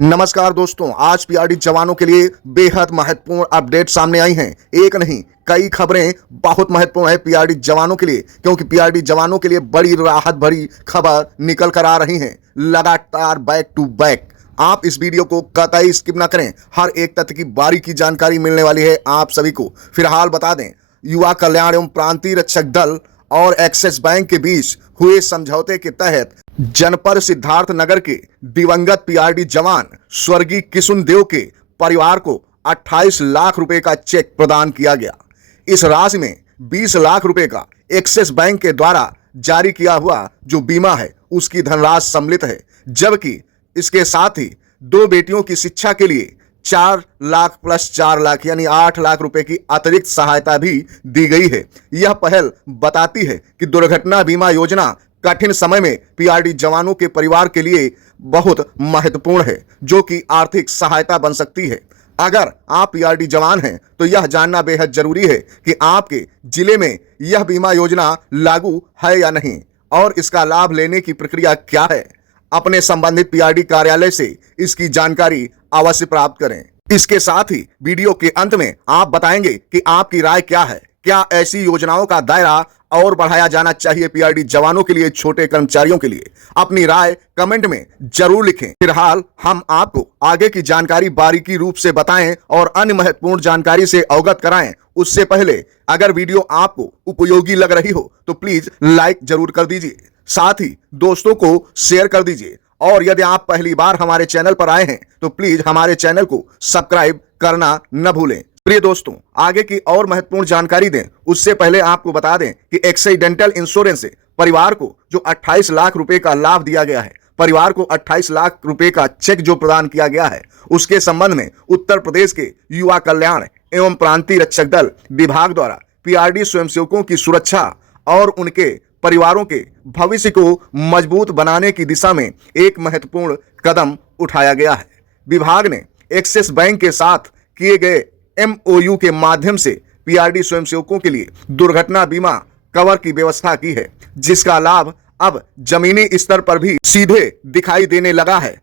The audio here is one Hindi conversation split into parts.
नमस्कार दोस्तों, आज पीआरडी जवानों के लिए बेहद महत्वपूर्ण अपडेट सामने आई हैं। एक नहीं, कई खबरें बहुत महत्वपूर्ण है पीआरडी जवानों के लिए, क्योंकि पीआरडी जवानों के लिए बड़ी राहत भरी खबर निकल कर आ रही हैं लगातार बैक टू बैक। आप इस वीडियो को कतई स्किप ना करें, हर एक तथ्य की बारीकी जानकारी मिलने वाली है आप सभी को। फिलहाल बता दें, युवा कल्याण एवं प्रांतीय रक्षक दल और एक्सिस बैंक के बीच हुए समझौते के तहत जनपद सिद्धार्थ नगर के दिवंगत पीआरडी जवान स्वर्गीय किशुन देव के परिवार को 28 लाख रुपए का चेक प्रदान किया गया। इस राशि में 20 लाख रुपए का एक्सिस बैंक के द्वारा जारी किया हुआ जो बीमा है उसकी धनराशि सम्मिलित है, जबकि इसके साथ ही दो बेटियों की शिक्षा के लिए 4 लाख प्लस 4 लाख यानी 8 लाख रुपए की अतिरिक्त सहायता भी दी गई है। यह पहल बताती है कि दुर्घटना बीमा योजना कठिन समय में पीआरडी जवानों के परिवार के लिए बहुत महत्वपूर्ण है, जो कि आर्थिक सहायता बन सकती है। अगर आप पीआरडी जवान हैं तो यह जानना बेहद जरूरी है कि आपके जिले में यह बीमा योजना लागू है या नहीं और इसका लाभ लेने की प्रक्रिया क्या है। अपने संबंधित पीआरडी कार्यालय से इसकी जानकारी अवश्य प्राप्त करें। इसके साथ ही वीडियो के अंत में आप बताएंगे कि आपकी राय क्या है। क्या ऐसी योजनाओं का दायरा और बढ़ाया जाना चाहिए पीआरडी जवानों के लिए, छोटे कर्मचारियों के लिए? अपनी राय कमेंट में जरूर लिखें। फिलहाल हम आपको आगे की जानकारी बारीकी रूप से बताएं और अन्य महत्वपूर्ण जानकारी से अवगत कराएं। उससे पहले अगर वीडियो आपको उपयोगी लग रही हो तो प्लीज लाइक जरूर कर दीजिए, साथ ही दोस्तों को शेयर कर दीजिए और यदि आप पहली बार हमारे चैनल पर आए हैं तो प्लीज हमारे चैनल को सब्सक्राइब करना न भूलें। प्रिय दोस्तों, आगे की और महत्वपूर्ण जानकारी दें उससे पहले आपको बता दें कि एक्सीडेंटल इंश्योरेंस से परिवार को जो 28 लाख रुपए का लाभ दिया गया है, परिवार को 28 लाख रुपए का चेक जो प्रदान किया गया है, उसके संबंध में उत्तर प्रदेश के युवा कल्याण एवं प्रांतीय रक्षक दल विभाग द्वारा पीआरडी स्वयंसेवकों की सुरक्षा और उनके परिवारों के भविष्य को मजबूत बनाने की दिशा में एक महत्वपूर्ण कदम उठाया गया है। विभाग ने एक्सिस बैंक के साथ किए गए एमओयू के माध्यम से पीआरडी स्वयंसेवकों के लिए दुर्घटना बीमा कवर की व्यवस्था की है, जिसका लाभ अब जमीनी स्तर पर भी सीधे दिखाई देने लगा है,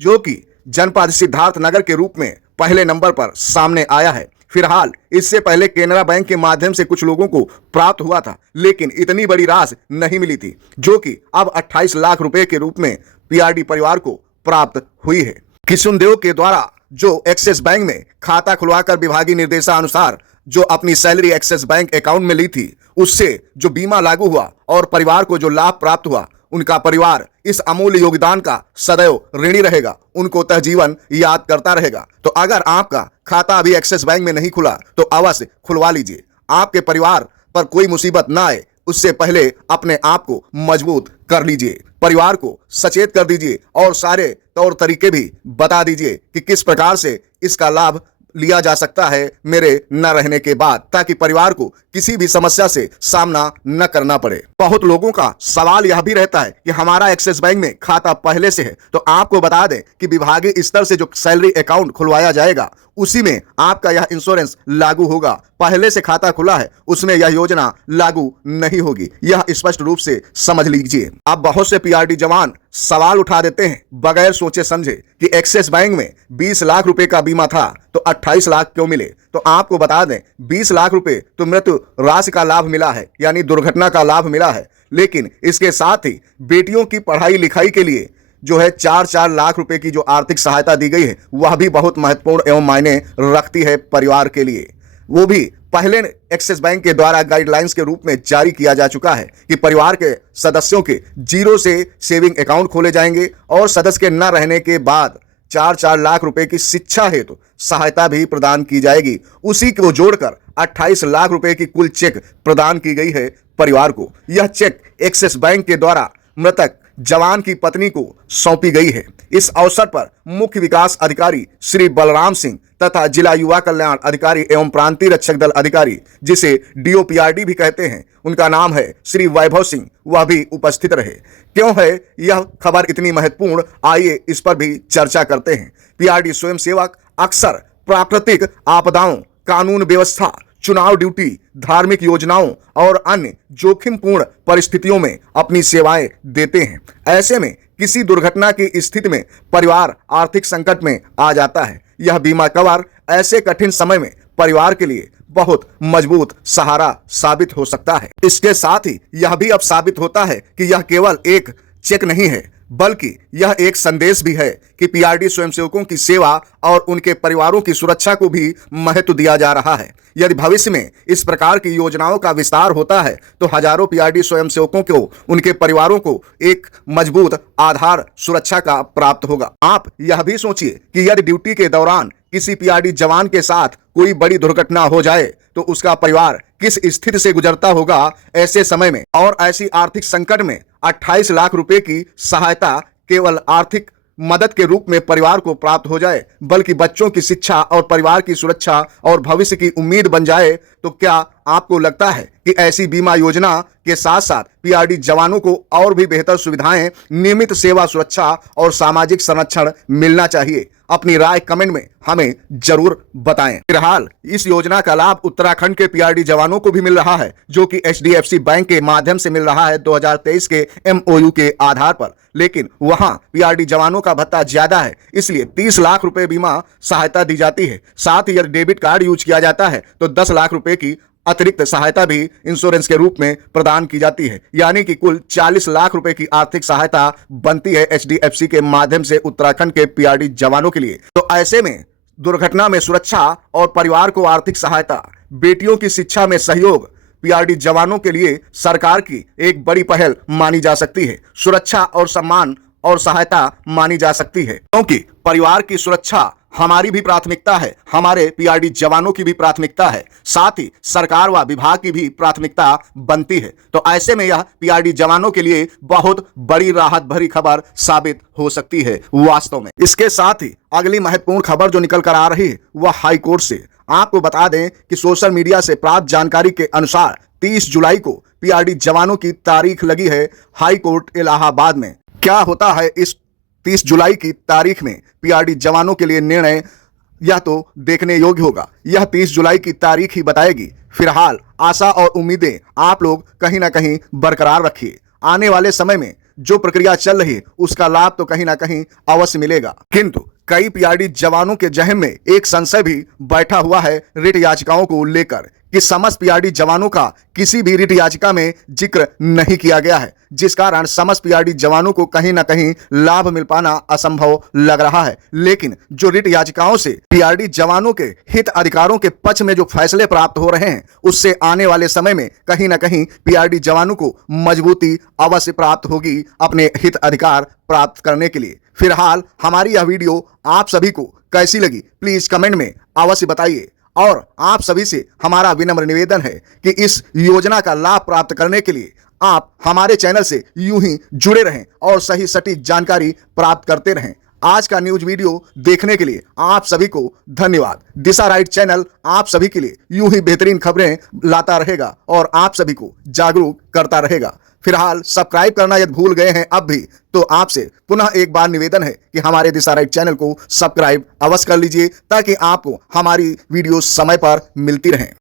जो कि जनपद सिद्धार्थ नगर के रूप में पहले नंबर पर सामने आया है। फिलहाल इससे पहले केनरा बैंक के माध्यम से कुछ लोगों को प्राप्त हुआ था, लेकिन इतनी बड़ी राशि नहीं मिली थी, जो कि अब 28 लाख रुपए के रूप में पीआरडी परिवार को प्राप्त हुई है। किशुन देव के द्वारा जो एक्सिस बैंक में खाता खुलवाकर विभागीय निर्देशानुसार जो अपनी सैलरी एक्सिस बैंक अकाउंट में ली थी, उससे जो बीमा लागू हुआ और परिवार को जो लाभ प्राप्त हुआ, उनका परिवार इस अमूल्य योगदान का सदैव ऋणी रहेगा, उनको तहजीवन याद करता रहेगा। तो अगर आपका खाता अभी एक्सिस बैंक में नहीं खुला तो अवश्य खुलवा लीजिए। आपके परिवार पर कोई मुसीबत ना आए उससे पहले अपने आप को मजबूत कर लीजिए, परिवार को सचेत कर दीजिए और सारे तौर तरीके भी बता दीजिए कि किस प्रकार से इसका लाभ लिया जा सकता है मेरे न रहने के बाद, ताकि परिवार को किसी भी समस्या से सामना न करना पड़े। बहुत लोगों का सवाल यह भी रहता है कि हमारा एक्सिस बैंक में खाता पहले से है, तो आपको बता दें कि विभागीय स्तर से जो सैलरी अकाउंट खुलवाया जाएगा उसी में आपका यह इंश्योरेंस लागू होगा। पहले से खाता खुला है उसमें यह योजना लागू नहीं होगी, यह स्पष्ट रूप से समझ लीजिए। अब बहुत से पीआरडी जवान सवाल उठा देते हैं बगैर सोचे समझे कि एक्सिस बैंक में 20 लाख रुपए का बीमा था तो 28 लाख क्यों मिले। तो आपको बता दें, 20 लाख रुपए तो मृत्यु राशि का लाभ मिला है, यानी दुर्घटना का लाभ मिला है, लेकिन इसके साथ ही बेटियों की पढ़ाई लिखाई के लिए जो है 4-4 लाख रुपए की जो आर्थिक सहायता दी गई है, वह भी बहुत महत्वपूर्ण एवं मायने रखती है परिवार के लिए। वो भी पहले एक्सिस बैंक के द्वारा गाइडलाइंस के रूप में जारी किया जा चुका है कि परिवार के सदस्यों के 0 से सेविंग अकाउंट खोले जाएंगे और सदस्य के न रहने के बाद 4-4 लाख रुपए की शिक्षा हेतु सहायता भी प्रदान की जाएगी। उसी को जोड़कर 28 लाख रुपए की कुल चेक प्रदान की गई है परिवार को। यह चेक एक्सिस बैंक के द्वारा मृतक जवान की पत्नी को सौंपी गई है। इस अवसर पर मुख्य विकास अधिकारी श्री बलराम सिंह तथा जिला युवा कल्याण अधिकारी एवं प्रांतीय रक्षक दल अधिकारी, जिसे डीओपीआरडी भी कहते हैं, उनका नाम है श्री वैभव सिंह, वह भी उपस्थित रहे। क्यों है यह खबर इतनी महत्वपूर्ण, आइए इस पर भी चर्चा करते हैं। पीआरडी स्वयंसेवक अक्सर प्राकृतिक आपदाओं, कानून व्यवस्था, चुनाव ड्यूटी, धार्मिक योजनाओं और अन्य जोखिमपूर्ण परिस्थितियों में अपनी सेवाएं देते हैं। ऐसे में किसी दुर्घटना की स्थिति में परिवार आर्थिक संकट में आ जाता है, यह बीमा कवर ऐसे कठिन समय में परिवार के लिए बहुत मजबूत सहारा साबित हो सकता है। इसके साथ ही यह भी अब साबित होता है कि यह केवल एक चेक नहीं है, बल्कि यह एक संदेश भी है कि पीआरडी स्वयंसेवकों की सेवा और उनके परिवारों की सुरक्षा को भी महत्व दिया जा रहा है। यदि भविष्य में इस प्रकार की योजनाओं का विस्तार होता है तो हजारों पीआरडी स्वयंसेवकों को, उनके परिवारों को एक मजबूत आधार सुरक्षा का प्राप्त होगा। आप यह भी सोचिए कि यदि ड्यूटी के दौरान किसी पीआरडी जवान के साथ कोई बड़ी दुर्घटना हो जाए तो उसका परिवार किस स्थिति से गुजरता होगा ऐसे समय में। और ऐसी आर्थिक संकट में 28 लाख रुपए की सहायता केवल आर्थिक मदद के रूप में परिवार को प्राप्त हो जाए, बल्कि बच्चों की शिक्षा और परिवार की सुरक्षा और भविष्य की उम्मीद बन जाए, तो क्या आपको लगता है कि ऐसी बीमा योजना के साथ साथ पीआरडी जवानों को और भी बेहतर सुविधाएं, नियमित सेवा सुरक्षा और सामाजिक संरक्षण मिलना चाहिए? अपनी राय कमेंट में हमें जरूर बताएं। फिलहाल इस योजना का लाभ उत्तराखंड के पीआरडी जवानों को भी मिल रहा है, जो कि एचडीएफसी बैंक के माध्यम से मिल रहा है 2023 के एमओयू के आधार पर। लेकिन वहां पीआरडी जवानों का भत्ता ज्यादा है, इसलिए 30 लाख रुपए बीमा सहायता दी जाती है। साथ ही यदि डेबिट कार्ड यूज किया जाता है तो 10 लाख रुपए की अतिरिक्त सहायता भी इंश्योरेंस के रूप में प्रदान की जाती है, यानी कि कुल 40 लाख रुपए की आर्थिक सहायता बनती है एचडीएफसी के माध्यम से उत्तराखंड के पीआरडी जवानों के लिए। तो ऐसे में दुर्घटना में सुरक्षा और परिवार को आर्थिक सहायता, बेटियों की शिक्षा में सहयोग पीआरडी जवानों के लिए सरकार की एक बड़ी पहल मानी जा सकती है। सुरक्षा और सम्मान और सहायता मानी जा सकती है, क्योंकि परिवार की सुरक्षा हमारी भी प्राथमिकता है, हमारे पीआरडी जवानों की भी प्राथमिकता है, साथ ही सरकार व विभाग की भी प्राथमिकता बनती है। तो ऐसे में यह पीआरडी जवानों के लिए बहुत बड़ी राहत भरी खबर साबित हो सकती है वास्तव में। इसके साथ ही अगली महत्वपूर्ण खबर जो निकल कर आ रही है वह हाई कोर्ट से। आपको बता दें कि सोशल मीडिया से प्राप्त जानकारी के अनुसार 30 जुलाई को पीआरडी जवानों की तारीख लगी है हाई कोर्ट इलाहाबाद में। क्या होता है इस 30 जुलाई की तारीख में पीआरडी जवानों के लिए निर्णय, यह तो देखने योग्य होगा। यह 30 जुलाई की तारीख ही बताएगी। फिलहाल आशा और उम्मीदें आप लोग कहीं ना कहीं बरकरार रखिए। आने वाले समय में जो प्रक्रिया चल रही है उसका लाभ तो कहीं ना कहीं अवश्य मिलेगा, किंतु कई पीआरडी जवानों के जहन में एक संशय भी बैठा हुआ है रिट याचिकाओं को लेकर कि समस्त पीआरडी जवानों का किसी भी रिट याचिका में जिक्र नहीं किया गया है, जिस कारण समस्त पीआरडी जवानों को कहीं ना कहीं लाभ मिल पाना असंभव लग रहा है। लेकिन जो रिट याचिकाओं से पीआरडी जवानों के हित अधिकारों के पक्ष में जो फैसले प्राप्त हो रहे हैं, उससे आने वाले समय में कहीं ना कहीं पीआरडी जवानों को मजबूती अवश्य प्राप्त होगी अपने हित अधिकार प्राप्त करने के लिए। फिलहाल हमारी यह वीडियो आप सभी को कैसी लगी प्लीज कमेंट में अवश्य बताइए। और आप सभी से हमारा विनम्र निवेदन है कि इस योजना का लाभ प्राप्त करने के लिए आप हमारे चैनल से यूं ही जुड़े रहें और सही सटीक जानकारी प्राप्त करते रहें। आज का न्यूज वीडियो देखने के लिए आप सभी को धन्यवाद। दिशा राइट चैनल आप सभी के लिए यूं ही बेहतरीन खबरें लाता रहेगा और आप सभी को जागरूक करता रहेगा। फिलहाल सब्सक्राइब करना यदि भूल गए हैं अब भी, तो आपसे पुनः एक बार निवेदन है कि हमारे दिशा राइट चैनल को सब्सक्राइब अवश्य कर लीजिए, ताकि आपको हमारी वीडियो समय पर मिलती रहें।